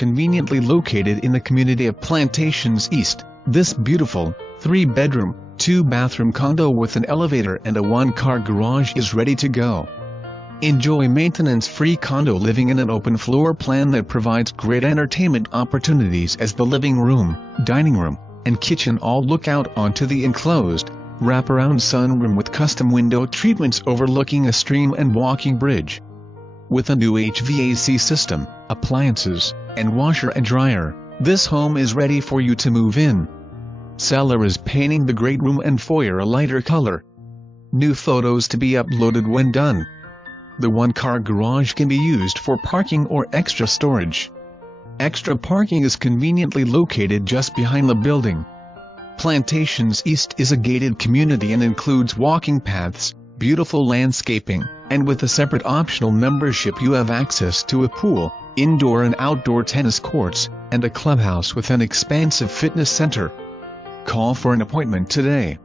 conveniently located in the community of Plantations East. This beautiful, 3-bedroom, 2-bathroom condo with an elevator and a 1-car garage is ready to go. Enjoy maintenance-free condo living in an open floor plan that provides great entertainment opportunities as the living room, dining room, and kitchen all look out onto the enclosed, wraparound sunroom with custom window treatments overlooking a stream and walking bridge. With a new HVAC system, appliances, and washer and dryer, this home is ready for you to move in. Seller is painting the great room and foyer a lighter color. New photos to be uploaded when done. The 1-car garage can be used for parking or extra storage. Extra parking is conveniently located just behind the building. Plantations East is a gated community and includes walking paths, beautiful landscaping, and with a separate optional membership you have access to a pool, indoor and outdoor tennis courts, and a clubhouse with an expansive fitness center. Call for an appointment today.